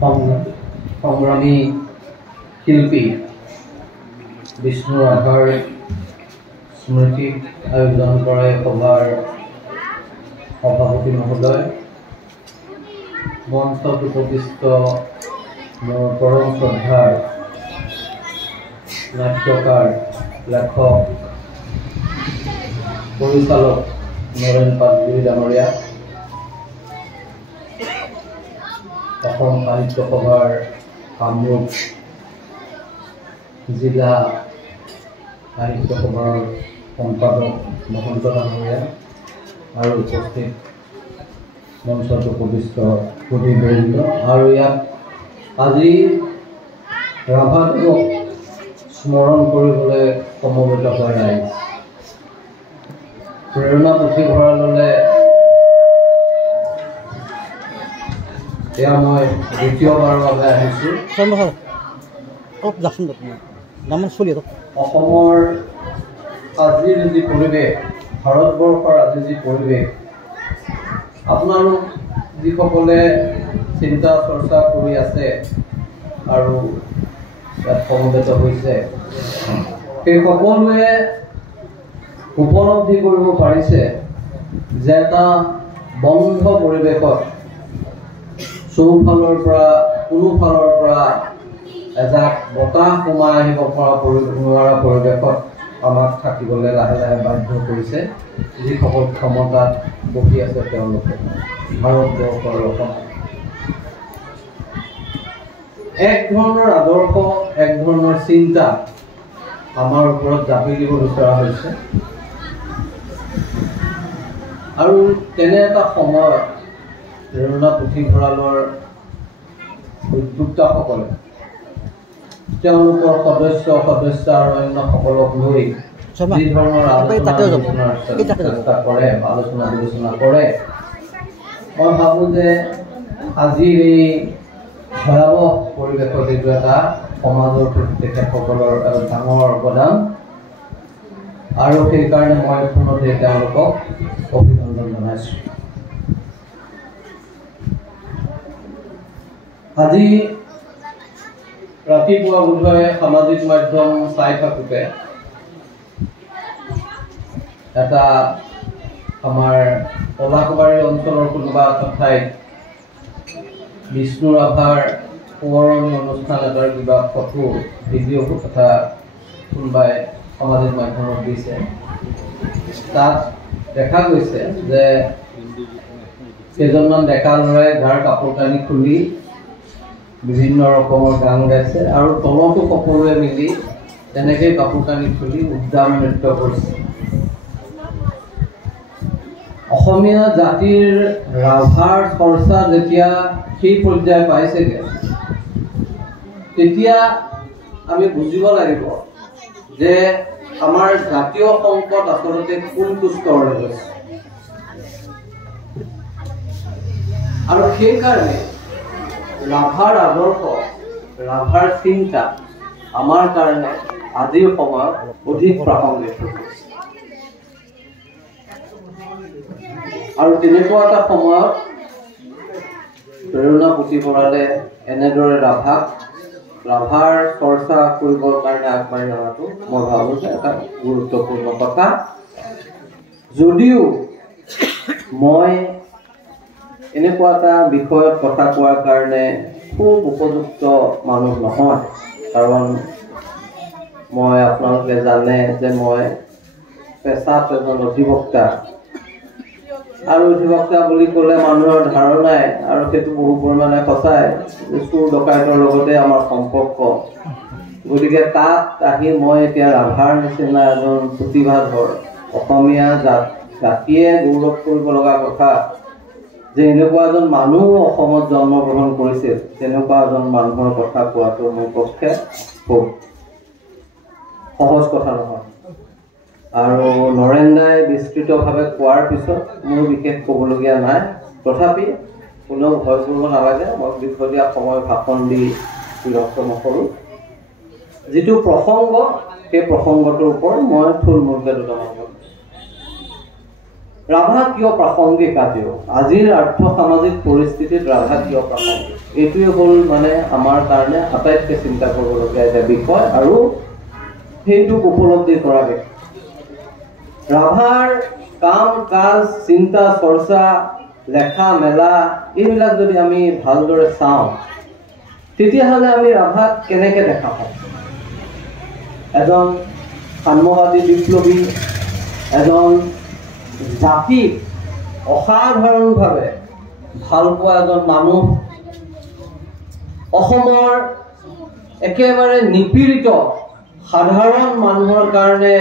সংগ্ৰামী শিল্পী বিষ্ণু ৰাভাৰ স্মৃতিত আয়োজন কৰা সভাৰ সভাপতি মহোদয়, মঞ্চত উপবিষ্ট মোৰ পৰম শ্ৰদ্ধাৰ নাট্যকাৰ, লেখক, পৰিচালক নৰেন পাটগুৰি ডাঙৰীয়া, অসম সাহিত্য সভাৰ কামৰূপ জিলা সাহিত্য সভাৰ সম্পাদক মহন্ত ডাঙৰীয়া আৰু উপস্থিত মঞ্চত উপবিষ্ট সুধীবৃন্দ আৰু ইয়াত আজি ৰাভাদেৱক স্মৰণ কৰিবলৈ সমবেত হোৱা ৰাইজ, প্ৰেৰণা পুথিভঁৰাললৈ এয়া মই দ্বিতীয়বাৰৰ বাবে আহিছোঁ। অসমৰ আজিৰ যি পৰিৱেশ, ভাৰতবৰ্ষৰ আজি যি পৰিৱেশ, আপোনালোক যিসকলে চিন্তা চৰ্চা কৰি আছে আৰু ইয়াত সমবেত হৈছে, সেই সকলোৱে উপলব্ধি কৰিব পাৰিছে যে এটা বন্ধ পৰিৱেশত চৌফালৰ পৰা কোনোফালৰ পৰা এজাক বতাহ সোমাই আহিব পৰা নোৱাৰা পৰিৱেশত আমাক থাকিবলৈ লাহে লাহে বাধ্য কৰিছে যিসকল ক্ষমতাত বহি আছে তেওঁলোকে। ভাৰতবৰ্ষৰ অসম এক ধৰণৰ আদৰ্শ, এক ধৰণৰ চিন্তা আমাৰ ওপৰত জাপি দিব বিচৰা হৈছে আৰু তেনে এটা সময়ত প্ৰেৰণা পুথিভঁৰালৰ উদ্যোক্তাসকলে তেওঁলোকৰ সদস্য আৰু অন্য সকলক লৈ যি ধৰণৰ আলোচনা বিলোচনা কৰে, মই ভাবোঁ যে আজিৰ এই ভয়াৱহ পৰিৱেশত এইটো এটা সমাজৰ প্ৰতি তেখেতসকলৰ এটা ডাঙৰ অৱদান আৰু সেইকাৰণে মই পুনৰতে তেওঁলোকক অভিনন্দন জনাইছোঁ। আজি ৰাতিপুৱা বোধহয় সামাজিক মাধ্যম চাই থাকোঁতে এটা আমাৰ পলাশবাৰী অঞ্চলৰ কোনোবা এটা ঠাইত বিষ্ণু ৰাভাৰ সোঁৱৰণি অনুষ্ঠান এটাৰ কিবা ফটো ভিডিঅ' কথা কোনোবাই সামাজিক মাধ্যমত দিছে। তাত দেখা গৈছে যে কেইজনমান ডেকা ল'ৰাই গাৰ কাপোৰ কানি খুলি বিভিন্ন ৰকমৰ গান গাইছে আৰু তলতো সকলোৱে মিলি তেনেকৈ কাপোৰ কানি খুলি উদ্যান নৃত্য কৰিছে। অসমীয়া জাতিৰ ৰাভাৰ চৰ্চা যেতিয়া সেই পৰ্যায় পাইছেগৈ, তেতিয়া আমি বুজিব লাগিব যে আমাৰ জাতীয় সংকট আচলতে কোনটো স্তৰলৈ গৈছে আৰু সেইকাৰণে ৰাভাৰ আদৰ্শ, ৰাভাৰ চিন্তা আমাৰ কাৰণে আজিৰ সময়ত অধিক প্ৰাসংগিক আৰু তেনেকুৱা এটা সময়ত প্ৰেৰণা পুথিভঁৰালে এনেদৰে ৰাভাৰ চৰ্চা কৰিবৰ কাৰণে আগবাঢ়ি অহাটো মই ভাবোঁ যে এটা গুৰুত্বপূৰ্ণ কথা। যদিও মই এনেকুৱা এটা বিষয়ত কথা কোৱাৰ কাৰণে খুব উপযুক্ত মানুহ নহয়, কাৰণ মই আপোনালোকে জানে যে মই পেছাত এজন অধিবক্তা আৰু অধিবক্তা বুলি ক'লে মানুহৰ ধাৰণাই, আৰু সেইটো বহু পৰিমাণে সঁচাই, চোৰ ডকাইতৰ লগতে আমাৰ সম্পৰ্ক। গতিকে তাত আহি মই এতিয়া ৰাভাৰ নিচিনা এজন প্ৰতিভাধৰ অসমীয়া জাতিয়ে গৌৰৱ কৰিব লগা কথা যে এনেকুৱা এজন মানুহ অসমত জন্মগ্ৰহণ কৰিছিল, তেনেকুৱা এজন মানুহৰ কথা কোৱাটো মোৰ পক্ষে খুব সহজ কথা নহয়। আৰু নৰেন দাই বিস্তৃতভাৱে কোৱাৰ পিছত মোৰ বিশেষ ক'বলগীয়া নাই। তথাপি কোনেও ভয় কৰিব নালাগে, মই দীঘলীয়া সময় ভাষণ দি বিৰক্ত নকৰোঁ। যিটো প্ৰসংগ, সেই প্ৰসংগটোৰ ওপৰত মই থুলমূলকৈ দুটামান ক'ম। ৰাভা কিয় প্ৰাসংগিক আজিও? আজিৰ আৰ্থ সামাজিক পৰিস্থিতিত ৰাভা কিয় প্ৰাসংগিক? এইটোৱে হ'ল মানে আমাৰ কাৰণে আটাইতকৈ চিন্তা কৰিবলগীয়া এটা বিষয় আৰু সেইটোক উপলব্ধি কৰা ব্যক্তি ৰাভাৰ কাম কাজ চিন্তা চৰ্চা লেখা মেলা এইবিলাক যদি আমি ভালদৰে চাওঁ তেতিয়াহ'লে আমি ৰাভাক কেনেকৈ দেখা পাওঁ এজন সাম্যবাদী বিপ্লৱী এজন জাতিক অসাধাৰণভাৱে ভাল পোৱা এজন মানুহ অসমৰ একেবাৰে নিপীড়িত সাধাৰণ মানুহৰ কাৰণে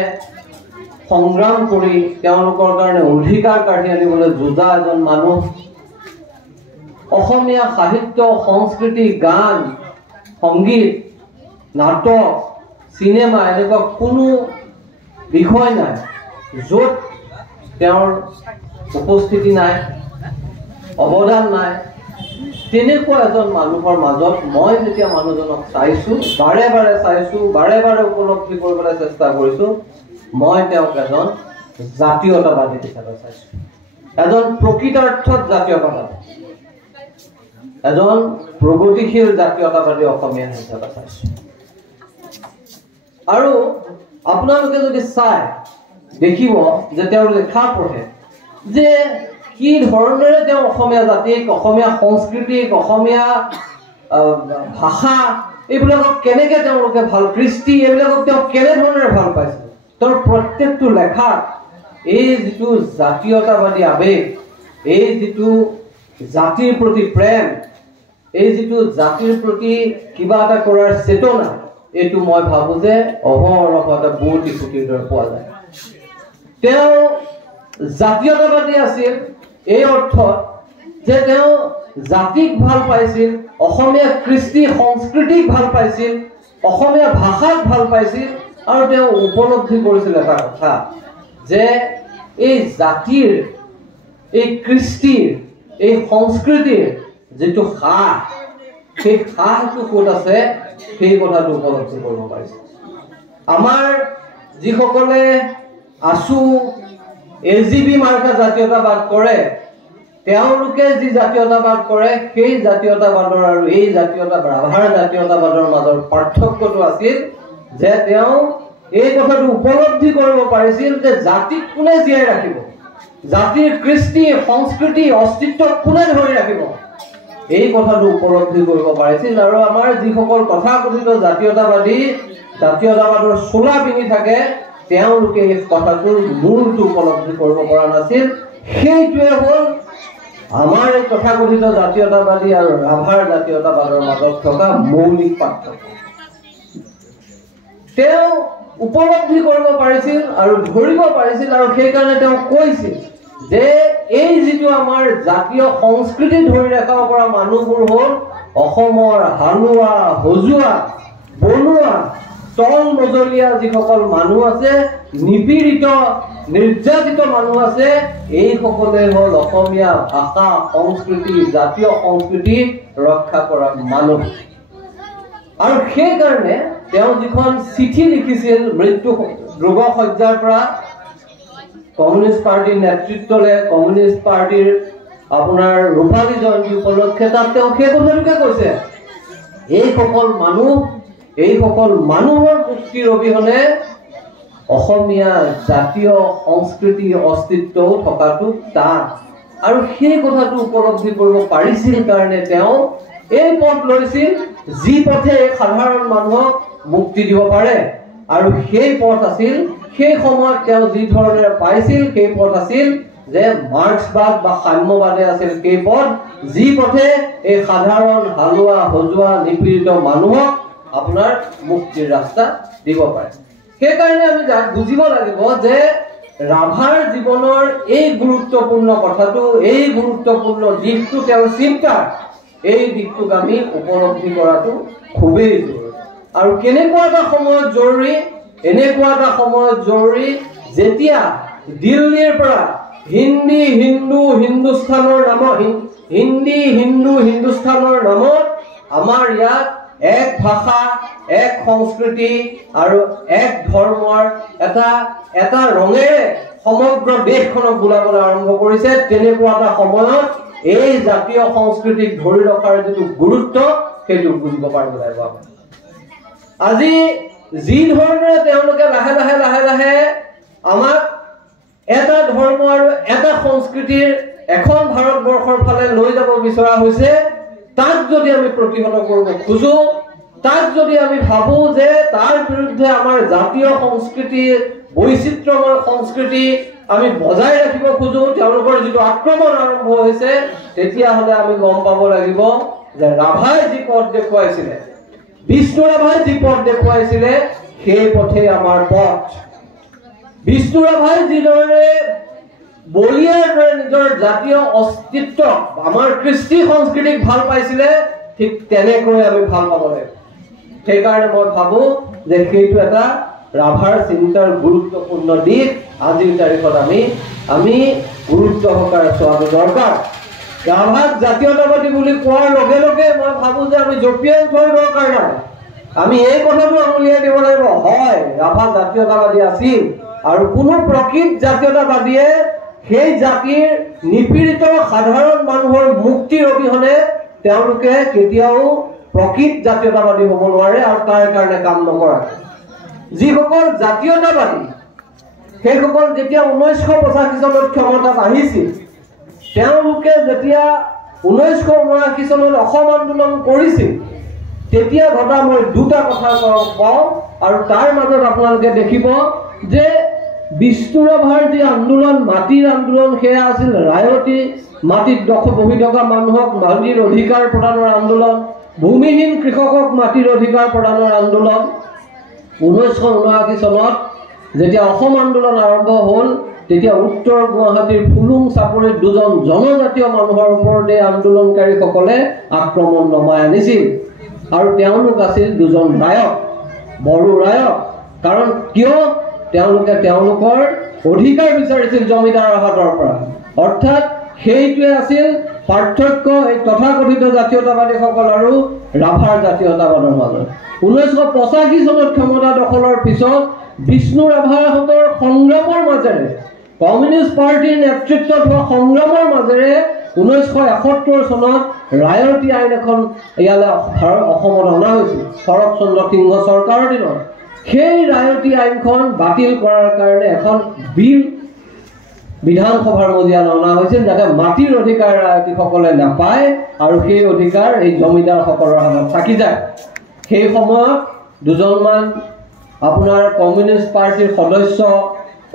সংগ্ৰাম কৰি তেওঁলোকৰ কাৰণে অধিকাৰ কাঢ়ি আনিবলৈ যুঁজা এজন মানুহ অসমীয়া সাহিত্য সংস্কৃতি গান সংগীত নাটক চিনেমা এনেকুৱা কোনো বিষয় নাই য'ত তেওঁৰ উপস্থিতি নাই অৱদান নাই তেনেকুৱা এজন মানুহৰ মাজত মই যেতিয়া মানুহজনক চাইছোঁ বাৰে বাৰে চাইছোঁ বাৰে বাৰে উপলব্ধি কৰিবলৈ চেষ্টা কৰিছোঁ মই তেওঁক এজন জাতীয়তাবাদী হিচাপে চাইছোঁ এজন প্ৰকৃতাৰ্থত জাতীয়তাবাদী এজন প্ৰগতিশীল জাতীয়তাবাদী অসমীয়া হিচাপে চাইছোঁ আৰু আপোনালোকে যদি চাই দেখিব যে তেওঁৰ লেখা পঢ়ে যে কি ধৰণেৰে তেওঁ অসমীয়া জাতিক অসমীয়া সংস্কৃতিক অসমীয়া ভাষা এইবিলাকক কেনেকৈ তেওঁলোকে ভাল কৃষ্টি এইবিলাকক তেওঁ কেনেধৰণেৰে ভাল পাইছিল তেওঁৰ প্ৰত্যেকটো লেখাত এই যিটো জাতীয়তাবাদী আৱেগ এই যিটো জাতিৰ প্ৰতি প্ৰেম এই যিটো জাতিৰ প্ৰতি কিবা এটা কৰাৰ চেতনা এইটো মই ভাবোঁ যে অহৰহ এটা বুৱতী খুঁটিৰ দৰে পোৱা যায় তেওঁ জাতীয়তাবাদী আছিল এই অৰ্থত যে তেওঁ জাতিক ভাল পাইছিল অসমীয়া কৃষ্টি সংস্কৃতিক ভাল পাইছিল অসমীয়া ভাষাক ভাল পাইছিল আৰু তেওঁ উপলব্ধি কৰিছিল এটা কথা যে এই জাতিৰ এই কৃষ্টিৰ এই সংস্কৃতিৰ যিটো সাহ সেই সাহটো ক'ত আছে সেই কথাটো উপলব্ধি কৰিব পাৰিছিল আমাৰ যিসকলে আছু LGB মাৰ্কা জাতীয়তাবাদ কৰে তেওঁলোকে যি জাতীয়তাবাদ কৰে সেই জাতীয়তাবাদৰ আৰু এই ৰাভাৰ জাতীয়তাবাদৰ মাজৰ পাৰ্থক্যটো আছিল যে তেওঁ এই কথাটো উপলব্ধি কৰিব পাৰিছিল যে জাতিক কোনে জীয়াই ৰাখিব জাতিৰ কৃষ্টি সংস্কৃতি অস্তিত্ব কোনে ধৰি ৰাখিব এই কথাটো উপলব্ধি কৰিব পাৰিছিল আৰু আমাৰ যিসকল তথাকথিত জাতীয়তাবাদৰ চোলা পিন্ধি থাকে তেওঁলোকে এই কথাটোৰ মূলটো উপলব্ধি কৰিব পৰা নাছিল সেইটোৱে হ'ল আমাৰ এই তথাকথিত জাতীয়তাবাদী আৰু ৰাভাৰ জাতীয়তাবাদৰ মাজত থকা মৌলিক পাৰ্থক্য তেওঁ উপলব্ধি কৰিব পাৰিছিল আৰু ধৰিব পাৰিছিল আৰু সেইকাৰণে তেওঁ কৈছিল যে এই যিটো আমাৰ জাতীয় সংস্কৃতি ধৰি ৰাখিব পৰা মানুহবোৰ হ'ল অসমৰ হালোৱা হজুৱা বনুৱা তল মজলীয়া যিসকল মানুহ আছে নিপীড়িত নিৰ্যাতিত মানুহ আছে এইসকলে হ'ল অসমীয়া ভাষা সংস্কৃতি জাতীয় সংস্কৃতি ৰক্ষা কৰা মানুহ আৰু সেইকাৰণে তেওঁ যিখন চিঠি লিখিছিল মৃত্যু ৰোগশয্যাৰ পৰা কমিউনিষ্ট পাৰ্টিৰ নেতৃত্বলে কমিউনিষ্ট পাৰ্টিৰ আপোনাৰ ৰূপালী জয়ন্তী উপলক্ষে তাত তেওঁ সেই কথাটোকে কৈছে এইসকল মানুহৰ মুক্তিৰ অবিহনে অসমীয়া জাতীয় সংস্কৃতি অস্তিত্বও থকাটো টান আৰু সেই কথাটো উপলব্ধি কৰিব পাৰিছিল কাৰণে তেওঁ এই পথ লৈছিল যি পথে সাধাৰণ মানুহক মুক্তি দিব পাৰে আৰু সেই পথ আছিল সেই সময়ত তেওঁ যি ধৰণেৰে পাইছিল সেই পথ আছিল যে মাৰ্ক্সবাদ বা সাম্যবাদে আছিল সেই পথ যি পথে এই সাধাৰণ হালোৱা হজুৱা নিপীড়িত মানুহক আপোনাৰ মুক্তিৰ ৰাস্তা দিব পাৰে সেইকাৰণে আমি বুজিব লাগিব যে ৰাভাৰ জীৱনৰ এই গুৰুত্বপূৰ্ণ কথাটো এই গুৰুত্বপূৰ্ণ দিশটো তেওঁৰ চিন্তাৰ এই দিশটোক আমি উপলব্ধি কৰাটো খুবেই জৰুৰী আৰু কেনেকুৱা এটা সময়ত জৰুৰী এনেকুৱা এটা সময়ত জৰুৰী যেতিয়া দিল্লীৰ পৰা হিন্দী হিন্দু হিন্দুস্তানৰ নামত আমাৰ ইয়াত এক ভাষা এক সংস্কৃতি আৰু এক ধৰ্মৰ এটা ৰঙেৰে সমগ্ৰ দেশখনক বুলাবলৈ আৰম্ভ কৰিছে তেনেকুৱা এটা সময়ত এই জাতীয় সংস্কৃতিক ধৰি ৰখাৰ যিটো গুৰুত্ব সেইটো বুজিব পাৰিব লাগিব। আজি যি ধৰণে তেওঁলোকে লাহে লাহে লাহে লাহে আমাক এটা ধৰ্ম আৰু এটা সংস্কৃতিৰ এখন ভাৰতবৰ্ষৰ ফালে লৈ যাব বিচৰা হৈছে, তাক যদি আমি প্ৰতিহত কৰিব খোজো, তাক যদি আমি ভাবো যে তাৰ বিৰুদ্ধে আমাৰ জাতীয় সংস্কৃতি, বৈচিত্ৰ্যময় সংস্কৃতি আমি বজাই ৰাখিব খোজো, তেওঁলোকৰ যিটো আক্ৰমণ আৰম্ভ হৈছে, তেতিয়াহ'লে আমি গম পাব লাগিব যে ৰাভাই যি পথ দেখুৱাইছিলে, বিষ্ণু ৰাভাই যি পথ দেখুৱাইছিলে, সেই পথেই আমাৰ পথ। বিষ্ণু ৰাভাই যিদৰে বলিয়াৰ দৰে নিজৰ জাতীয় অস্তিত্ব, আমাৰ কৃষ্টি সংস্কৃতিক ভাল পাইছিলে, ঠিক তেনেকৈ আমি ভাল পাব লাগিব। সেইকাৰণে মই ভাবো যে সেইটো এটা ৰাভাৰ চিন্তাৰ গুৰুত্বপূৰ্ণ দিশ আজিৰ তাৰিখত আমি গুৰুত্ব সহকাৰে চোৱাটো দৰকাৰ। ৰাভাক জাতীয়তাবাদী বুলি কোৱাৰ লগে লগে মই ভাবো যে আমি জপিয়াই থোৱাৰ দৰকাৰ নাই। আমি এই কথাটো আঙুলিয়াই দিব লাগিব, হয় ৰাভা জাতীয়তাবাদী আছিল, আৰু কোনো প্ৰকৃত জাতীয়তাবাদীয়ে সেই জাতিৰ নিপীড়িত সাধাৰণ মানুহৰ মুক্তিৰ অবিহনে তেওঁলোকে কেতিয়াও প্ৰকৃত জাতীয়তাবাদী হ'ব নোৱাৰে, আৰু তাৰ কাৰণে কাম নকৰে। যিসকল জাতীয়তাবাদী সেইসকল যেতিয়া 1985 চনত ক্ষমতাত আহিছিল, তেওঁলোকে যেতিয়া 1979 চনত অসম আন্দোলন কৰিছিল, তেতিয়া ঘটা মই দুটা কথা কওঁ, আৰু তাৰ মাজত আপোনালোকে দেখিব যে বিষ্ণু ৰাভাৰ যি আন্দোলন, মাটিৰ আন্দোলন, সেয়া আছিল ৰায়তী মাটিত বহি থকা মানুহক মাটিৰ অধিকাৰ প্ৰদানৰ আন্দোলন, ভূমিহীন কৃষকক মাটিৰ অধিকাৰ প্ৰদানৰ আন্দোলন। 1979 চনত যেতিয়া অসম আন্দোলন আৰম্ভ হ'ল, তেতিয়া উত্তৰ গুৱাহাটীৰ ফুলুং চাপৰিত দুজন জনজাতীয় মানুহৰ ওপৰতে আন্দোলনকাৰীসকলে আক্ৰমণ নমাই আনিছিল, আৰু তেওঁলোক আছিল দুজন ৰায়ক, বড়ো ৰায়ক। কাৰণ কিয়? তেওঁলোকে তেওঁলোকৰ অধিকাৰ বিচাৰিছিল জমিদাৰৰ হাতৰ পৰা। অৰ্থাৎ সেইটোৱে আছিল পাৰ্থক্য এই তথাকথিত জাতীয়তাবাদীসকল আৰু ৰাভাৰ জাতীয়তাবাদৰ মাজত। 1985 চনত ক্ষমতা দখলৰ পিছত বিষ্ণু ৰাভাহঁতৰ সংগ্ৰামৰ মাজেৰে, কমিউনিষ্ট পাৰ্টীৰ নেতৃত্বত হোৱা সংগ্ৰামৰ মাজেৰে 1971 চনত ৰায়তী আইন এখন ইয়ালৈ অসমত অনা হৈছিল, শৰৎচন্দ্ৰ সিংহ চৰকাৰৰ দিনত। সেই ৰায়তী আইনখন বাতিল কৰাৰ কাৰণে এখন বিল বিধানসভাৰ মজিয়ালৈ অনা হৈছিল, যাতে মাটিৰ অধিকাৰ ৰায়তীসকলে নাপায় আৰু সেই অধিকাৰ এই জমিদাৰসকলৰ হাতত থাকি যায়। সেই সময়ত দুজনমান আপোনাৰ কমিউনিষ্ট পাৰ্টীৰ সদস্য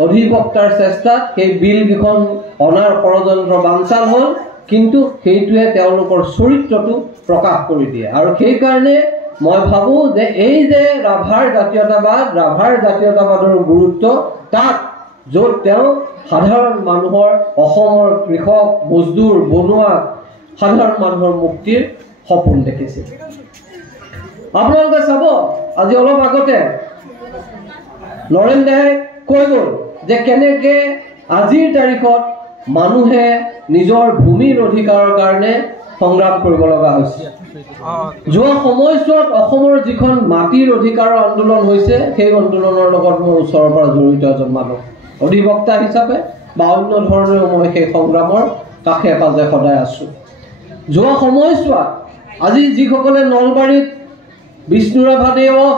অধিবক্তাৰ চেষ্টাত সেই বিল কেইখন অনাৰ ষড়যন্ত্ৰ বানচাল হ'ল, কিন্তু সেইটোৱে তেওঁলোকৰ চৰিত্ৰটো প্ৰকাশ কৰি দিয়ে। আৰু সেইকাৰণে মই ভাবো যে এই যে ৰাভাৰ জাতীয়তাবাদৰ গুৰুত্ব, তাত য'ত তেওঁ সাধাৰণ মানুহৰ, অসমৰ কৃষক, মজদুৰ, বনুৱা সাধাৰণ মানুহৰ মুক্তিৰ সপোন দেখিছিল। আপোনালোকে চাব, আজি অলপ আগতে নৰেন দাই কৈ গ'ল যে কেনেকে আজিৰ তাৰিখত মানুহে নিজৰ ভূমিৰ অধিকাৰৰ কাৰণে সংগ্ৰাম কৰিব লগা হৈছে। যোৱা সময়ছোৱাত অসমৰ যিখন মাটিৰ অধিকাৰৰ আন্দোলন হৈছে, সেই আন্দোলনৰ লগত মই ওচৰৰ পৰা জড়িত এজন মানুহ, অধিবক্তা হিচাপে বা অন্য ধৰণেও মই সেই সংগ্ৰামৰ কাষে পাজে সদায় আছোঁ। যোৱা সময়ছোৱাত আজি যিসকলে নলবাৰীত বিষ্ণু ৰাভাদেৱক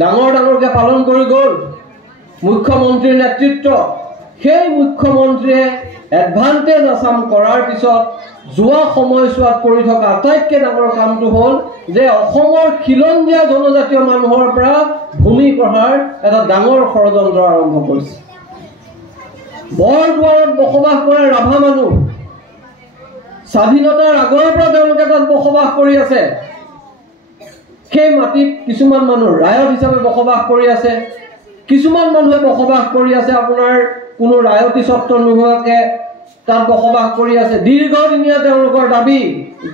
ডাঙৰ ডাঙৰকৈ পালন কৰি গ'ল, মুখ্যমন্ত্ৰীৰ নেতৃত্ব, সেই মুখ্যমন্ত্ৰীয়ে এডভান্টেজ আছাম কৰাৰ পিছত যোৱা সময়ছোৱাত কৰি থকা আটাইতকৈ ডাঙৰ কামটো হ'ল যে অসমৰ খিলঞ্জীয়া জনজাতীয় মানুহৰ পৰা ভূমি কঢ়াৰ এটা ডাঙৰ ষড়যন্ত্ৰ আৰম্ভ কৰিছে। বৰদুৱাৰত বসবাস কৰে ৰাভা মানুহ, স্বাধীনতাৰ আগৰ পৰা তেওঁলোকে তাত বসবাস কৰি আছে। সেই মাটিত কিছুমান মানুহ ৰায়ত হিচাপে বসবাস কৰি আছে, কিছুমান মানুহে বসবাস কৰি আছে আপোনাৰ কোনো ৰায়তী স্বত্ব নোহোৱাকৈ তাত বসবাস কৰি আছে। দীৰ্ঘদিনীয়া তেওঁলোকৰ দাবী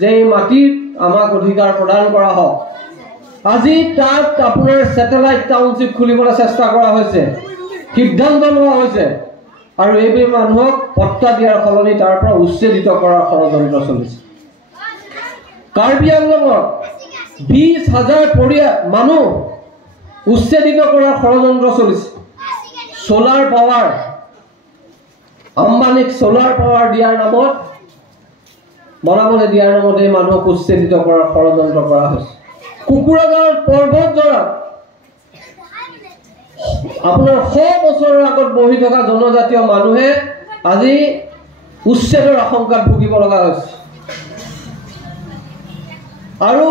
যে এই মাটিত আমাক অধিকাৰ প্ৰদান কৰা হওক। আজি তাত আপোনাৰ ছেটেলাইট টাউনশ্বিপ খুলিবলৈ চেষ্টা কৰা হৈছে, সিদ্ধান্ত লোৱা হৈছে, আৰু এইবোৰ মানুহক পট্টা দিয়াৰ সলনি তাৰ পৰা উচ্ছেদিত কৰাৰ ষড়যন্ত্ৰ চলিছে। কাৰ্বি আংলঙত 20,000 পৰিয়াল মানুহ উচ্ছেদিত কৰাৰ ষড়যন্ত্ৰ চলিছে। সোলাৰ পাৱাৰ, আম্বানীক সোলাৰ পাৱাৰ দিয়াৰ নামত বনাবলৈ দিয়াৰ নামতে মানুহক উচ্ছেদিত কৰাৰ ষড়যন্ত্ৰ কৰা হৈছে। কুকুৰা গাঁৱৰ পৰ্বতজৰাত আপোনাৰ 100 বছৰৰ আগত বহি থকা জনজাতীয় মানুহে আজি উচ্ছেদৰ আশংকাত ভুগিব লগা হৈছে। আৰু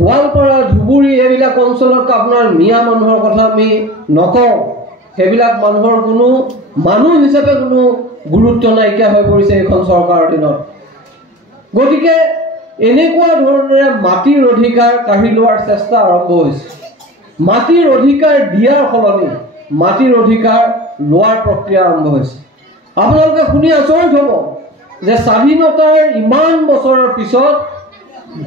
গোৱালপাৰা, ধুবুৰী এইবিলাক অঞ্চলত আপোনাৰ মিয়া মানুহৰ কথা আমি নকওঁ, সেইবিলাক মানুহৰ কোনো মানুহ হিচাপে কোনো গুৰুত্ব নাইকিয়া হৈ পৰিছে এইখন চৰকাৰৰ দিনত। গতিকে এনেকুৱা ধৰণেৰে মাটিৰ অধিকাৰ কাঢ়ি লোৱাৰ চেষ্টা আৰম্ভ হৈছে। মাটিৰ অধিকাৰ দিয়াৰ সলনি মাটিৰ অধিকাৰ লোৱাৰ প্ৰক্ৰিয়া আৰম্ভ হৈছে। আপোনালোকে শুনি আচৰিত হ'ব যে স্বাধীনতাৰ ইমান বছৰৰ পিছত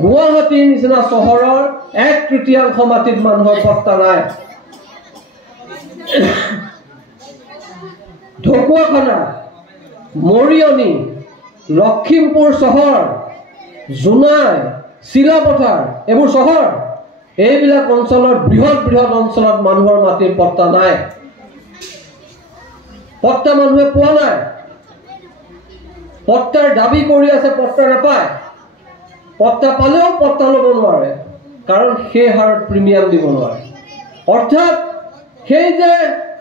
গুৱাহাটীৰ নিচিনা চহৰৰ 1/3 মাটিত মানুহৰ পট্টা নাই। ঢকুৱাখানা, মৰিয়নি, লখিমপুৰ চহৰ, জোনাই, চিলাপথাৰ এইবোৰ চহৰ, এইবিলাক অঞ্চলৰ বৃহৎ বৃহৎ অঞ্চলত মানুহৰ মাটিৰ পট্টা নাই। পট্টা মানুহে পোৱা নাই। পট্টাৰ দাবী কৰি আছে, পট্টা নাপায়। পট্টা পালেও পট্টা ল'ব নোৱাৰে, কাৰণ সেই হাৰত প্ৰিমিয়াম দিব নোৱাৰে। অৰ্থাৎ সেই যে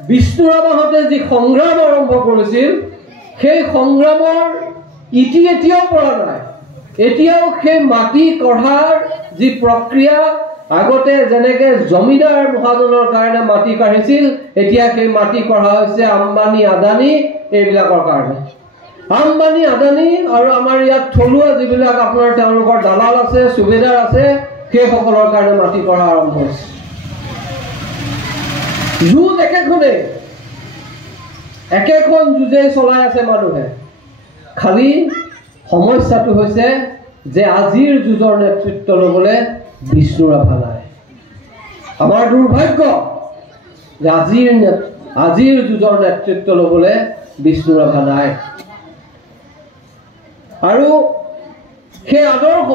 বিষ্ণুৰাভাহঁতে যি সংগ্ৰাম আৰম্ভ কৰিছিল, সেই সংগ্ৰামৰ ইতি এতিয়াও পৰা নাই। এতিয়াও সেই মাটি কঢ়াৰ যি প্ৰক্ৰিয়া, আগতে যেনেকে জমিদাৰ মহাজনৰ কাৰণে মাটি কাঢ়িছিল, এতিয়া সেই মাটি কঢ়া হৈছে আম্বানী, আদানী এইবিলাকৰ কাৰণে। আম্বানী, আদানী আৰু আমাৰ ইয়াত থলুৱা যিবিলাক আপোনাৰ তেওঁলোকৰ দালাল আছে, সুবেদাৰ আছে, সেইসকলৰ কাৰণে মাটি কঢ়া আৰম্ভ হৈছে। যুঁজ একেখন যুঁজেই চলাই আছে মানুহে। খালি সমস্যাটো হৈছে যে আজিৰ যুঁজৰ নেতৃত্ব ল'বলৈ বিষ্ণুৰাভা নাই। আমাৰ দুৰ্ভাগ্য যে আজিৰ যুঁজৰ নেতৃত্ব ল'বলৈ বিষ্ণুৰাভা নাই। আৰু সেই আদৰ্শ,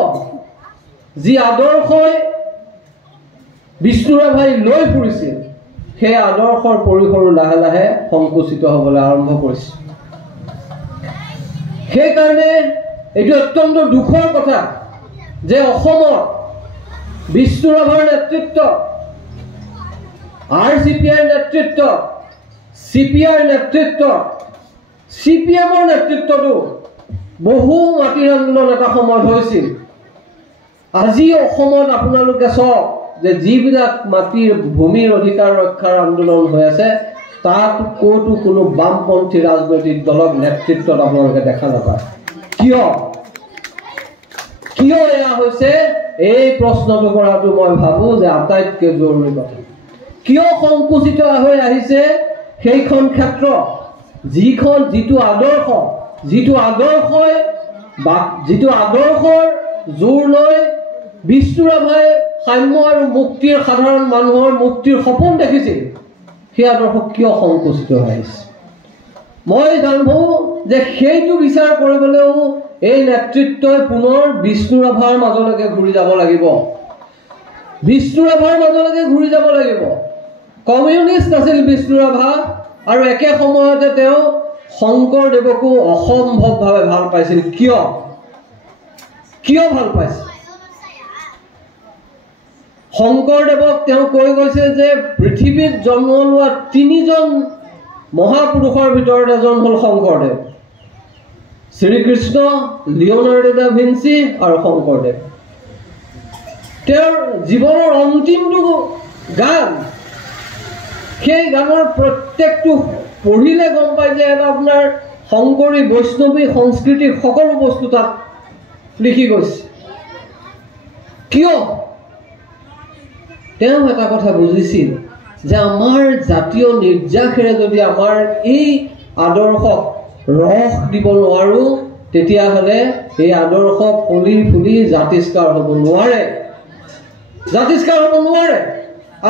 যি আদৰ্শই বিষ্ণুৰাভাই লৈ ফুৰিছিল, সেই আদৰ্শৰ পৰিসৰো লাহে লাহে সংকুচিত হ'বলৈ আৰম্ভ কৰিছে। সেইকাৰণে এইটো অত্যন্ত দুখৰ কথা যে অসমত বিষ্ণুৰাভাৰ নেতৃত্ব, RCPৰ নেতৃত্ব, CPIৰ নেতৃত্ব, CPMৰ নেতৃত্বতো বহু মাটিৰ আন্দোলন এটা সময়ত হৈছিল। আজি অসমত আপোনালোকে চাওক যে যিবিলাক মাটিৰ ভূমিৰ অধিকাৰ ৰক্ষাৰ আন্দোলন হৈ আছে, তাত ক'তো কোনো বামপন্থী ৰাজনৈতিক দলক নেতৃত্বত আপোনালোকে দেখা নাপায়। কিয় এয়া হৈছে, এই প্ৰশ্নটো কৰাটো মই ভাবোঁ যে আটাইতকৈ জৰুৰী কথা। কিয় সংকুচিত হৈ আহিছে সেইখন ক্ষেত্ৰ, যিটো আদৰ্শৰ জোৰ লৈ বিষ্ণুৰাভাই সাম্য আৰু মুক্তিৰ, সাধাৰণ মানুহৰ মুক্তিৰ সপোন দেখিছিল, সেই আদৰ্শ কিয় সংকুচিত হৈ আহিছে? মই জানো যে সেইটো বিচাৰ কৰিবলৈও এই নেতৃত্বই পুনৰ বিষ্ণুৰাভাৰ মাজলৈকে ঘূৰি যাব লাগিব। কমিউনিষ্ট আছিল বিষ্ণুৰাভা, আৰু একে সময়তে তেওঁ শংকৰদেৱকো অসম্ভৱভাৱে ভাল পাইছিল। কিয় ভাল পাইছিল? শংকৰদেৱক তেওঁ কৈ গৈছে যে পৃথিৱীত জন্ম লোৱা 3জন মহাপুৰুষৰ ভিতৰত এজন হ'ল Sankardev. Srikrishna, Leonardo da Vinci আৰু শংকৰদেৱ। তেওঁৰ জীৱনৰ অন্তিমটো গান, সেই গানৰ প্ৰত্যেকটো পঢ়িলে গম পায় যে এটা আপোনাৰ শংকৰী, বৈষ্ণৱী সংস্কৃতিৰ সকলো বস্তু তাত লিখি গৈছে। কিয়? তেওঁ এটা কথা বুজিছিল যে আমাৰ জাতীয় নিৰ্যাসেৰে যদি আমাৰ এই আদৰ্শক ৰস দিব নোৱাৰো, তেতিয়াহ'লে এই আদৰ্শ ফুলি জাতিষ্কাৰ হ'ব নোৱাৰে।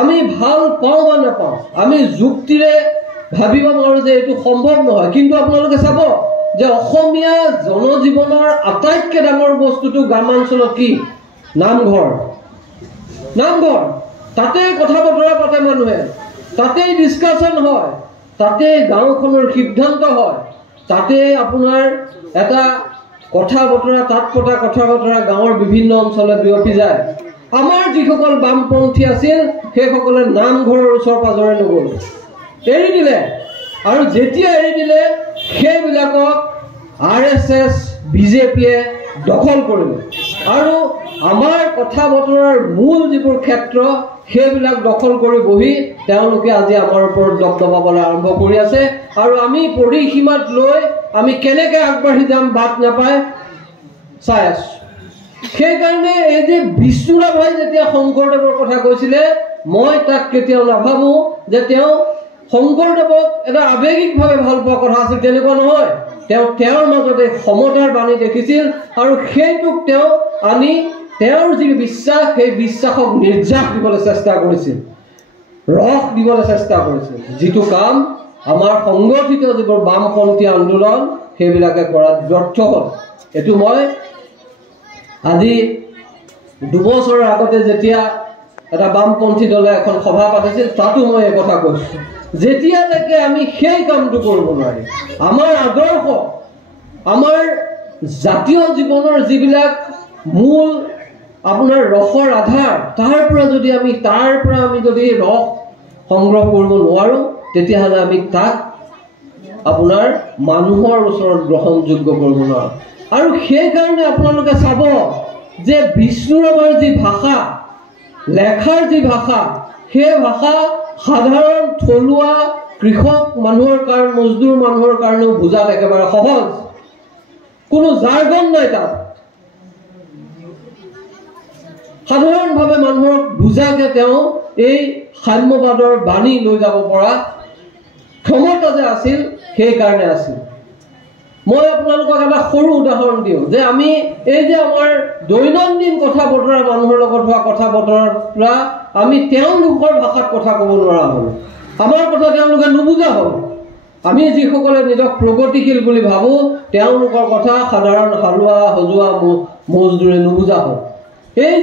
আমি ভাল পাওঁ বা নাপাওঁ, আমি যুক্তিৰে ভাবিব নোৱাৰো যে এইটো সম্ভৱ নহয়। কিন্তু আপোনালোকে চাব যে অসমীয়া জনজীৱনৰ আটাইতকৈ ডাঙৰ বস্তুটো গ্ৰামাঞ্চলত কি? নামঘৰ। তাতেই কথা বতৰা পাতে মানুহে, তাতেই ডিছকাশ্যন হয়, তাতেই গাঁওখনৰ সিদ্ধান্ত হয়, তাতেই আপোনাৰ এটা কথা বতৰা তাত পতা কথা বতৰা গাঁৱৰ বিভিন্ন অঞ্চলত বিয়পি যায়। আমাৰ যিসকল বামপন্থী আছিল সেইসকলে নামঘৰৰ ওচৰ পাজৰে নগ'ল, এৰি দিলে। আৰু যেতিয়া এৰি দিলে সেইবিলাকক RSS BJPয়ে দখল কৰিলে আৰু আমাৰ কথা বতৰাৰ মূল যিবোৰ ক্ষেত্ৰ সেইবিলাক দখল কৰি বহি তেওঁলোকে আজি আমাৰ ওপৰত দবদবাবলৈ আৰম্ভ কৰি আছে। আৰু আমি পৰিসীমাত লৈ আমি কেনেকৈ আগবাঢ়ি যাম বাট নাপাই চাই আছো। সেইকাৰণে এই যে বিষ্ণুৰাভাই যেতিয়া শংকৰদেৱৰ কথা কৈছিলে, মই তাক কেতিয়াও নাভাবো যে তেওঁ শংকৰদেৱক এটা আৱেগিকভাৱে ভাল পোৱা কথা আছিল, তেনেকুৱা নহয়। তেওঁৰ মাজতে সমতাৰ বাণী দেখিছিল আৰু সেইটোক তেওঁ আনি তেওঁৰ যি বিশ্বাস সেই বিশ্বাসক নিৰ্যাস দিবলৈ চেষ্টা কৰিছিল, ৰস দিবলৈ চেষ্টা কৰিছিল, যিটো কাম আমাৰ সংগঠিত যিবোৰ বামপন্থী আন্দোলন সেইবিলাকে কৰাত ব্যৰ্থ হ'ল। এইটো মই আজি 2 বছৰৰ আগতে যেতিয়া এটা বামপন্থী দলে এখন সভা পাতিছিল তাতো মই এই কথা কৈছোঁ, যেতিয়ালৈকে আমি সেই কামটো কৰিব নোৱাৰিম, আমাৰ আদৰ্শ আমাৰ জাতীয় জীৱনৰ যিবিলাক মূল আপোনাৰ ৰসৰ আধাৰ তাৰ পৰা আমি যদি ৰস সংগ্ৰহ কৰিব নোৱাৰোঁ তেতিয়াহ'লে আমি তাক আপোনাৰ মানুহৰ ওচৰত গ্ৰহণযোগ্য কৰিব নোৱাৰোঁ। আৰু সেইকাৰণে আপোনালোকে চাব যে বিষ্ণুৰাভাৰ যি ভাষা, লেখাৰ যি ভাষা, সেই ভাষা সাধাৰণ থলুৱা কৃষক মানুহৰ কাৰণে, মজদুৰ মানুহৰ কাৰণেও বুজাত একেবাৰে সহজ, কোনো জাৰ্গন নাই তাত। সাধাৰণভাৱে মানুহক বুজাকে তেওঁ এই সাম্যবাদৰ বাণী লৈ যাব পৰা ক্ষমতা যে আছিল সেইকাৰণে আছিল। মই আপোনালোকক এটা সৰু উদাহৰণ দিওঁ যে আমি এই যে আমাৰ দৈনন্দিন কথা বতৰা মানুহৰ লগত হোৱা কথা বতৰা আমি তেওঁলোকৰ ভাষাত কথা ক'ব নোৱাৰা হ'লোঁ, আমাৰ কথা তেওঁলোকে নুবুজা হ'ল। আমি যিসকলে নিজক প্ৰগতিশীল বুলি ভাবোঁ তেওঁলোকৰ কথা সাধাৰণ হালোৱা সজোৱা মজদুৰে নুবুজা হ'ল। এই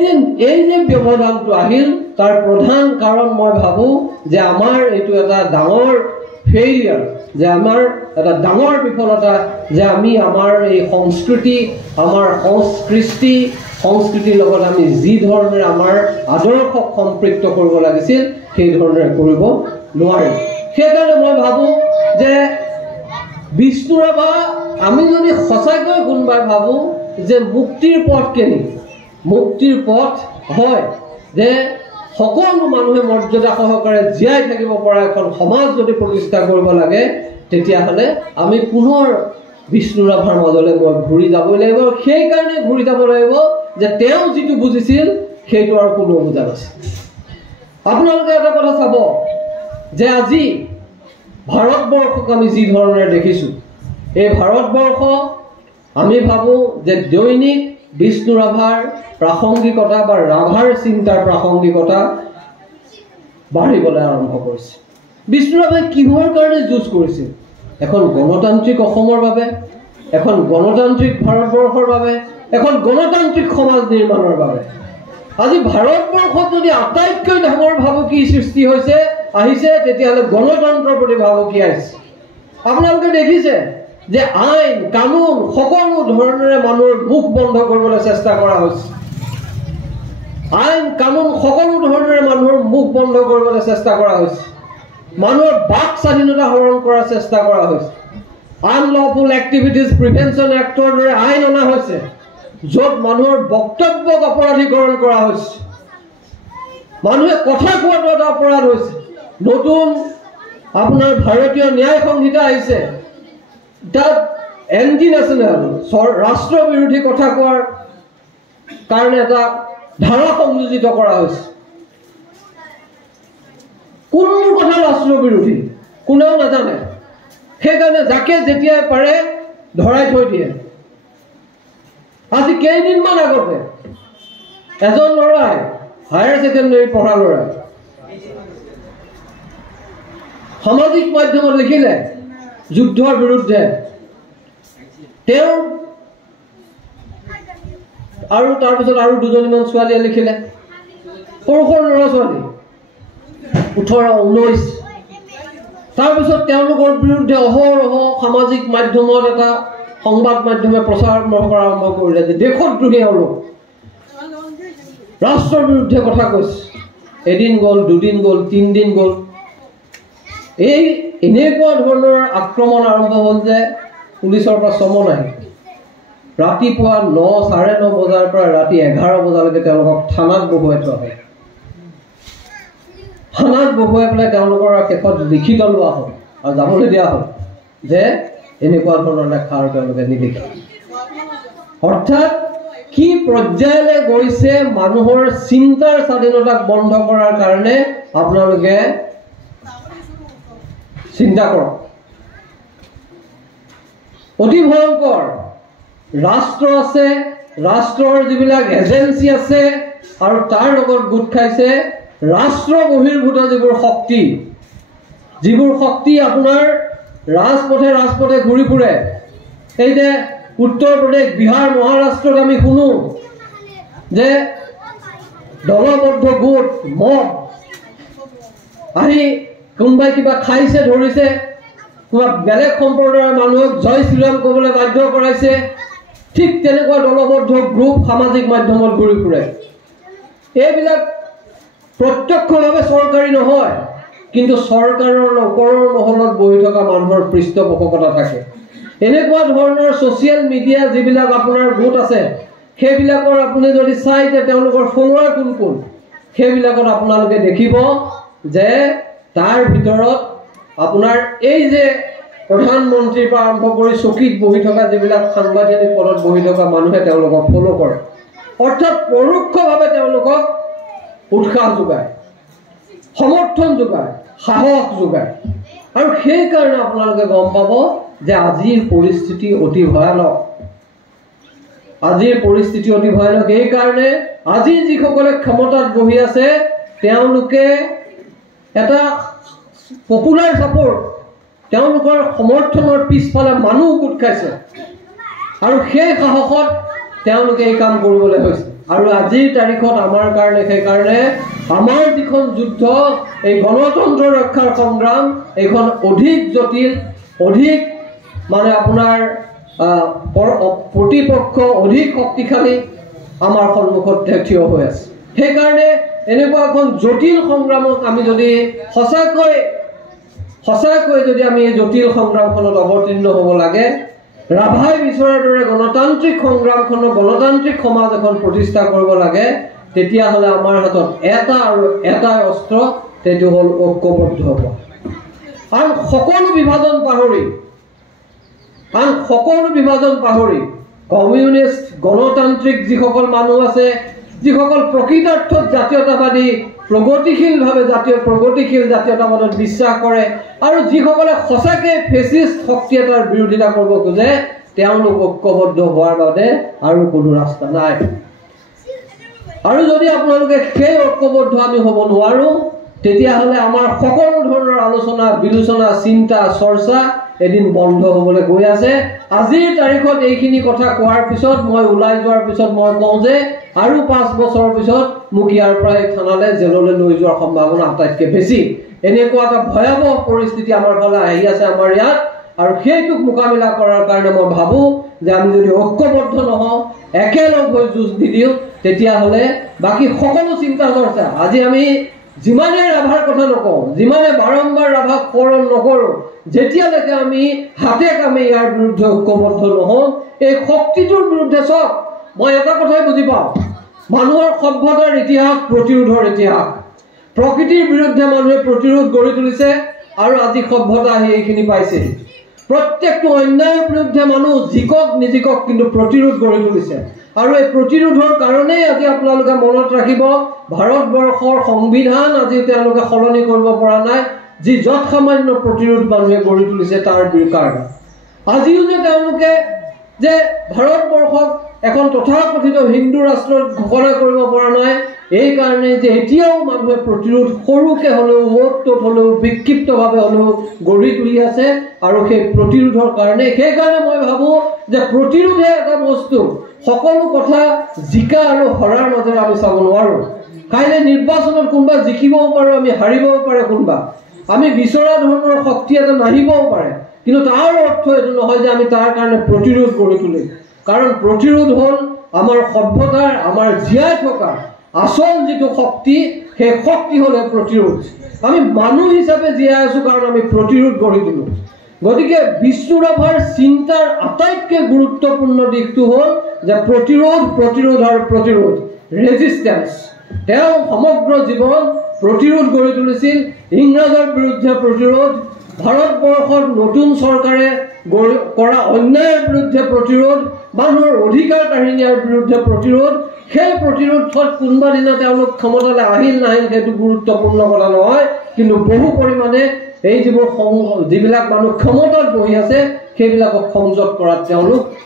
যে ব্যৱধানটো আহিল তাৰ প্ৰধান কাৰণ মই ভাবোঁ যে আমাৰ এইটো এটা ডাঙৰ ফেইলিয়াৰ, যে আমাৰ এটা ডাঙৰ বিফলতা যে আমি আমাৰ এই সংস্কৃতিৰ লগত আমি যি ধৰণে আমাৰ আদৰ্শক সম্পৃক্ত কৰিব লাগিছিল সেই ধৰণে কৰিব নোৱাৰিম। সেইকাৰণে মই ভাবোঁ যে বিষ্ণুৰাভা আমি যদি সঁচাকৈ কোনোবাই ভাবোঁ যে মুক্তিৰ পথ কেনে, মুক্তিৰ পথ হয় যে সকলো মানুহে মৰ্যাদা সহকাৰে জীয়াই থাকিব পৰা এখন সমাজ যদি প্ৰতিষ্ঠা কৰিব লাগে তেতিয়াহ'লে আমি পুনৰ বিষ্ণুৰাভাৰ মাজলৈ ঘূৰি যাবই লাগিব। সেইকাৰণে ঘূৰি যাব লাগিব যে তেওঁ যিটো বুজিছিল সেইটো আৰু কোনো বুজা নাছিল। আপোনালোকে এটা কথা চাব যে আজি ভাৰতবৰ্ষক আমি যি ধৰণে দেখিছোঁ, এই ভাৰতবৰ্ষ আমি ভাবোঁ যে দৈনিক বিষ্ণুৰাভাৰ প্ৰাসংগিকতা বা ৰাভাৰ চিন্তাৰ প্ৰাসংগিকতা বাঢ়িবলৈ আৰম্ভ কৰিছে। বিষ্ণুৰাভাই কিহৰ কাৰণে যুঁজ কৰিছিল? এখন গণতান্ত্ৰিক অসমৰ বাবে, এখন গণতান্ত্ৰিক ভাৰতবৰ্ষৰ বাবে, এখন গণতান্ত্ৰিক সমাজ নিৰ্মাণৰ বাবে। আজি ভাৰতবৰ্ষত যদি আটাইতকৈ ডাঙৰ ভাবুকি সৃষ্টি আহিছে তেতিয়াহ'লে গণতন্ত্ৰৰ প্ৰতি ভাবুকি আহিছে। আপোনালোকে দেখিছে যে আইন কানুন সকলো ধৰণেৰে মানুহৰ মুখ বন্ধ কৰিবলৈ চেষ্টা কৰা হৈছে। আইন কানুন সকলো ধৰণেৰে মানুহৰ মুখ বন্ধ কৰিবলৈ চেষ্টা কৰা হৈছে। মানুহৰ বাক স্বাধীনতা হৰণ কৰাৰ চেষ্টা কৰা হৈছে। আনলফুল এক্টিভিটিজ প্ৰিভেনশ্যন এক্টৰ দৰে আইন অনা হৈছে য'ত মানুহৰ বক্তব্যক অপৰাধীকৰণ কৰা হৈছে। মানুহে কথা কোৱাটো এটা অপৰাধ হৈছে। নতুন আপোনাৰ ভাৰতীয় ন্যায় সংহিতা আহিছে, তাত এণ্টি নেশ্যনেল ৰাষ্ট্ৰ বিৰোধী কথা কোৱাৰ কাৰণে এটা ধাৰা সংযোজিত কৰা হৈছে। কোনবোৰ কথা ৰাষ্ট্ৰ বিৰোধী কোনেও নাজানে, সেইকাৰণে যাকে যেতিয়াই পাৰে ধৰাই থৈ দিয়ে। আজি কেইদিনমান আগতে এজন ল'ৰাই হায়াৰ ছেকেণ্ডেৰী পঢ়া ল'ৰাই সামাজিক মাধ্যমত লিখিলে যুদ্ধৰ বিৰুদ্ধে। তেওঁ আৰু তাৰপিছত আৰু দুজনীমান ছোৱালীয়ে লিখিলে, সৰু সৰু ল'ৰা ছোৱালী 18-19। তাৰপিছত তেওঁলোকৰ বিৰুদ্ধে অহৰহ সামাজিক মাধ্যমত এটা সংবাদ মাধ্যমে প্ৰচাৰ কৰা আৰম্ভ কৰিলে যে দেশদ্ৰোহী লোক ৰাষ্ট্ৰৰ বিৰুদ্ধে কথা কৈছে এদিন গ'ল দুদিন গ'ল তিনিদিন গ'ল এই এনেকুৱা ধৰণৰ আক্ৰমণ আৰম্ভ হ'ল যে পুলিচৰ পৰা সমন আহিল ৰাতিপুৱা 9:30 বজাৰ পৰা ৰাতি 11 বজালৈকে তেওঁলোকক থানাত বহুৱাই থোৱা হয় থানাত বহুৱাই পেলাই তেওঁলোকৰ শেষত লিখিত লোৱা হ'ল আৰু যাবলৈ দিয়া হ'ল যে এনেকুৱা ধৰণৰ লেখা আৰু তেওঁলোকে নিলিখে অৰ্থাৎ কি পৰ্যায়লৈ গৈছে মানুহৰ চিন্তাৰ স্বাধীনতাক বন্ধ কৰাৰ কাৰণে আপোনালোকে চিন্তা কৰক অতি ভয়ংকৰ ৰাষ্ট্ৰ আছে ৰাষ্ট্ৰৰ যিবিলাক এজেন্সি আছে আৰু তাৰ লগত গোট খাইছে ৰাষ্ট্ৰ বহিৰ্ভূত যিবোৰ শক্তি আপোনাৰ ৰাজপথে ঘূৰি ফুৰে এই যে উত্তৰ প্ৰদেশ বিহাৰ মহাৰাষ্ট্ৰত আমি শুনো যে দলবদ্ধ গোট মব আহি কোনোবাই কিবা খাইছে ধৰিছে কোনোবা বেলেগ সম্প্ৰদায়ৰ মানুহক জয় শ্ৰীৰাম ক'বলৈ বাধ্য কৰাইছে ঠিক তেনেকুৱা দলবদ্ধ গ্ৰুপ সামাজিক মাধ্যমত ঘূৰি ফুৰে এইবিলাক প্ৰত্যক্ষভাৱে চৰকাৰী নহয় কিন্তু চৰকাৰৰ ওপৰৰ মহলত বহি থকা মানুহৰ পৃষ্ঠপোষকতা থাকে এনেকুৱা ধৰণৰ ছ'চিয়েল মিডিয়া যিবিলাক আপোনাৰ গোট আছে সেইবিলাকৰ আপুনি যদি চাই যে তেওঁলোকৰ ফলোৱাৰ কোন কোন সেইবিলাকত আপোনালোকে দেখিব যে তাৰ ভিতৰত আপোনাৰ এই যে প্ৰধানমন্ত্ৰীৰ পৰা আৰম্ভ কৰি চকীত বহি থকা যিবিলাক সাংবাদিক পদত বহি থকা মানুহে তেওঁলোকক ফলো কৰে অৰ্থাৎ পৰোক্ষভাৱে তেওঁলোকক উৎসাহ যোগায় সমৰ্থন যোগায় সাহস যোগায় আৰু সেই কাৰণে আপোনালোকে গম পাব যে আজিৰ পৰিস্থিতি অতি ভয়ানক এই কাৰণে আজি যিসকলে ক্ষমতাত বহি আছে তেওঁলোকে এটা পপুলাৰ সাপোৰ্ট তেওঁলোকৰ সমৰ্থনৰ পিছফালে মানুহ গোট খাইছে আৰু সেই সাহসত তেওঁলোকে এই কাম কৰিবলৈ হৈছে আৰু আজিৰ তাৰিখত আমাৰ কাৰণে সেইকাৰণে আমাৰ যিখন যুদ্ধ এই গণতন্ত্ৰ ৰক্ষাৰ সংগ্ৰাম এইখন অধিক জটিল অধিক মানে আপোনাৰ প্ৰতিপক্ষ অধিক শক্তিশালী আমাৰ সন্মুখত থিয় হৈ আছে সেইকাৰণে এনেকুৱা এখন জটিল সংগ্ৰামক আমি যদি সঁচাকৈ যদি আমি এই জটিল সংগ্ৰামখনত অৱতীৰ্ণ হ'ব লাগে ৰাভাই বিচৰাৰ দৰে গণতান্ত্ৰিক সংগ্ৰামখনৰ গণতান্ত্ৰিক সমাজ এখন প্ৰতিষ্ঠা কৰিব লাগে তেতিয়াহ'লে আমাৰ হাতত এটা অস্ত্ৰ সেইটো হ'ল ঐক্যবদ্ধ হ'ব আৰু সকলো বিভাজন পাহৰি কমিউনিষ্ট গণতান্ত্ৰিক যিসকল মানুহ আছে যিসকল প্ৰকৃতাৰ্থত জাতীয়তাবাদী প্ৰগতিশীল জাতীয়তাবাদত বিশ্বাস কৰে আৰু যিসকলে সঁচাকৈ ফেচিষ্ট শক্তি এটাৰ বিৰোধিতা কৰিব খোজে তেওঁলোক ঐক্যবদ্ধ হোৱাৰ বাবে আৰু কোনো ৰাস্তা নাই আৰু যদি আপোনালোকে সেই ঐক্যবদ্ধ আমি হ'ব নোৱাৰো তেতিয়াহ'লে আমাৰ সকলো ধৰণৰ আলোচনা বিলোচনা চিন্তা চৰ্চা এদিন বন্ধ হ'বলৈ গৈ আছে আজিৰ তাৰিখত এইখিনি কথা কোৱাৰ পিছত মই ওলাই যোৱাৰ পিছত মই কওঁ যে আৰু 5 বছৰৰ পিছত মোক ইয়াৰ পৰা এই থানালৈ জেললৈ লৈ যোৱাৰ সম্ভাৱনা আটাইতকৈ বেছি এনেকুৱা এটা ভয়াৱহ পৰিস্থিতি আমাৰ ফালে আহি আছে আমাৰ ইয়াত আৰু সেইটোক মোকাবিলা কৰাৰ কাৰণে মই ভাবোঁ যে আমি যদি ঐক্যবদ্ধ নহওঁ একেলগ হৈ যুঁজ দি দিওঁ তেতিয়াহ'লে বাকী সকলো চিন্তা চৰ্চা আজি আমি যিমানে ৰাভাৰ কথা নকওঁ যিমানে বাৰম্বাৰ ৰাভাক স্মৰণ নকৰোঁ যেতিয়ালৈকে আমি হাতে কামে ইয়াৰ বিৰুদ্ধে ঐক্যবদ্ধ নহওঁ এই শক্তিটোৰ বিৰুদ্ধে চাওক মই এটা কথাই বুজি পাওঁ মানুহৰ সভ্যতাৰ ইতিহাস প্ৰতিৰোধৰ ইতিহাস প্ৰকৃতিৰ বিৰুদ্ধে মানুহে প্ৰতিৰোধ গঢ়ি তুলিছে আৰু আজি সভ্যতা আহি এইখিনি পাইছে প্ৰত্যেকটো অন্যায়ৰ বিৰুদ্ধে মানুহ জিকক নিজিকক কিন্তু প্ৰতিৰোধ গঢ়ি তুলিছে আৰু এই প্ৰতিৰোধৰ কাৰণেই আজি আপোনালোকে মনত ৰাখিব ভাৰতবৰ্ষৰ সংবিধান আজি তেওঁলোকে সলনি কৰিব পৰা নাই যি যত সামান্য প্ৰতিৰোধ মানুহে গঢ়ি তুলিছে তাৰ কাৰণে আজিও যে তেওঁলোকে যে ভাৰতবৰ্ষক এখন তথাকথিত হিন্দু ৰাষ্ট্ৰত ঘোষণা কৰিব পৰা নাই এই কাৰণে যে এতিয়াও মানুহে প্ৰতিৰোধ সৰুকে হ'লেও ওতটোত হ'লেও বিক্ষিপ্তভাৱে হ'লেও গঢ়ি তুলি আছে আৰু সেই প্ৰতিৰোধৰ কাৰণে সেইকাৰণে মই ভাবোঁ যে প্ৰতিৰোধে এটা বস্তু সকলো কথা জিকা আৰু হৰাৰ মাজেৰে আমি চাব নোৱাৰোঁ কাইলৈ নিৰ্বাচনত কোনোবা জিকিবও পাৰোঁ আমি হাৰিবও পাৰে কোনোবা আমি বিচৰা ধৰণৰ শক্তি এটা নাহিবও পাৰে কিন্তু তাৰ অৰ্থ এইটো নহয় যে আমি তাৰ কাৰণে প্ৰতিৰোধ গঢ়ি তুলিম, কাৰণ প্ৰতিৰোধ হ'ল আমাৰ সভ্যতাৰ, আমাৰ জীয়াই থকাৰ আচল যিটো শক্তি, সেই শক্তি হ'লে প্ৰতিৰোধ। আমি মানুহ হিচাপে জীয়াই আছোঁ কাৰণ আমি প্ৰতিৰোধ গঢ়ি তুলোঁ। গতিকে বিষ্ণু ৰাভাৰ চিন্তাৰ আটাইতকৈ গুৰুত্বপূৰ্ণ দিশটো হ'ল যে প্ৰতিৰোধ, প্ৰতিৰোধ আৰু প্ৰতিৰোধ, ৰেজিষ্টেঞ্চ। তেওঁ সমগ্ৰ জীৱন প্ৰতিৰোধ গঢ়ি তুলিছিল, ইংৰাজৰ বিৰুদ্ধে প্ৰতিৰোধ, ভাৰতবৰ্ষত নতুন চৰকাৰে কৰা অন্যায়ৰ বিৰুদ্ধে প্ৰতিৰোধ, মানুহৰ অধিকাৰ কাঢ়ি নিয়াৰ বিৰুদ্ধে প্ৰতিৰোধ। সেই প্ৰতিৰোধত কোনোবা দিনা তেওঁলোক ক্ষমতালৈ আহিল নাহিল সেইটো গুৰুত্বপূৰ্ণ কথা নহয়, কিন্তু বহু পৰিমাণে এই যিবিলাক মানুহ ক্ষমতাত বহি আছে সেইবিলাকক সংযত কৰাত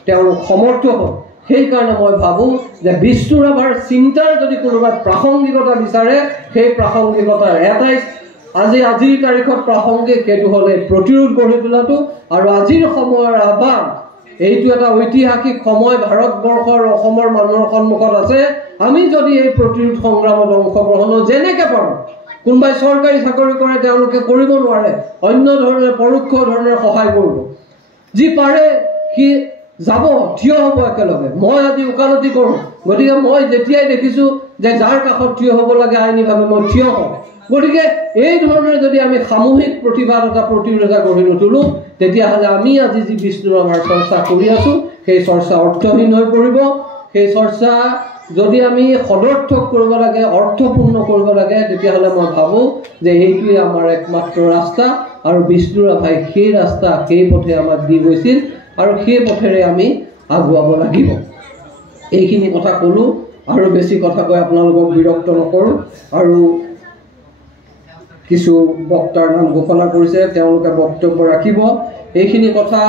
তেওঁলোক সমৰ্থ হ'ল। সেইকাৰণে মই ভাবোঁ যে বিষ্ণু ৰাভাৰ চিন্তাৰ যদি কোনোবাই প্ৰাসংগিকতা বিচাৰে, সেই প্ৰাসংগিকতাৰ এটাই আজিৰ তাৰিখত প্ৰাসংগিক, সেইটো হ'লে প্ৰতিৰোধ গঢ়ি তোলাটো। আৰু আজিৰ সময়ৰ আহ্বান, এইটো এটা ঐতিহাসিক সময় ভাৰতবৰ্ষৰ, অসমৰ মানুহৰ সন্মুখত আছে। আমি যদি এই প্ৰতিৰোধ সংগ্ৰামত অংশগ্ৰহণ যেনেকৈ পাৰোঁ, কোনোবাই চৰকাৰী চাকৰি কৰে তেওঁলোকে কৰিব নোৱাৰে, অন্য ধৰণে পৰোক্ষ ধৰণে সহায় কৰিব। যি পাৰে সি যাব, থিয় হ'ব একেলগে। মই আজি ওকালতি কৰোঁ, গতিকে মই যেতিয়াই দেখিছোঁ যে যাৰ কাষত থিয় হ'ব লাগে আইনীভাৱে মই থিয় হওঁ। গতিকে এই ধৰণে যদি আমি সামূহিক প্ৰতিবাদ এটা, প্ৰতিৰোধ এটা গঢ়ি নুতুলোঁ, তেতিয়াহ'লে আমি আজি যি বিষ্ণু ৰাভাৰ চৰ্চা কৰি আছোঁ সেই চৰ্চা অৰ্থহীন হৈ পৰিব। সেই চৰ্চা যদি আমি সদৰ্থক কৰিব লাগে, অৰ্থপূৰ্ণ কৰিব লাগে, তেতিয়াহ'লে মই ভাবোঁ যে সেইটোৱে আমাৰ একমাত্ৰ ৰাস্তা। আৰু বিষ্ণু ৰাভাই সেই ৰাস্তা, সেই পথে আমাক দি গৈছিল আৰু সেই পথেৰে আমি আগুৱাব লাগিব। এইখিনি কথা ক'লোঁ, আৰু বেছি কথা কৈ আপোনালোকক বিৰক্ত নকৰোঁ। আৰু কিছু বক্তাৰ নাম ঘোষণা কৰিছে, তেওঁলোকে বক্তব্য ৰাখিব। এইখিনি কথা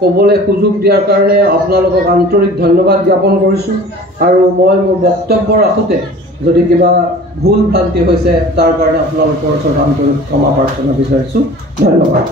ক'বলৈ সুযোগ দিয়াৰ কাৰণে আপোনালোকক আন্তৰিক ধন্যবাদ জ্ঞাপন কৰিছোঁ। আৰু মই মোৰ বক্তব্য ৰাখোঁতে যদি কিবা ভুল ভ্ৰান্তি হৈছে তাৰ কাৰণে আপোনালোকৰ ওচৰত আন্তৰিক ক্ষমা প্ৰাৰ্থনা বিচাৰিছোঁ। ধন্যবাদ।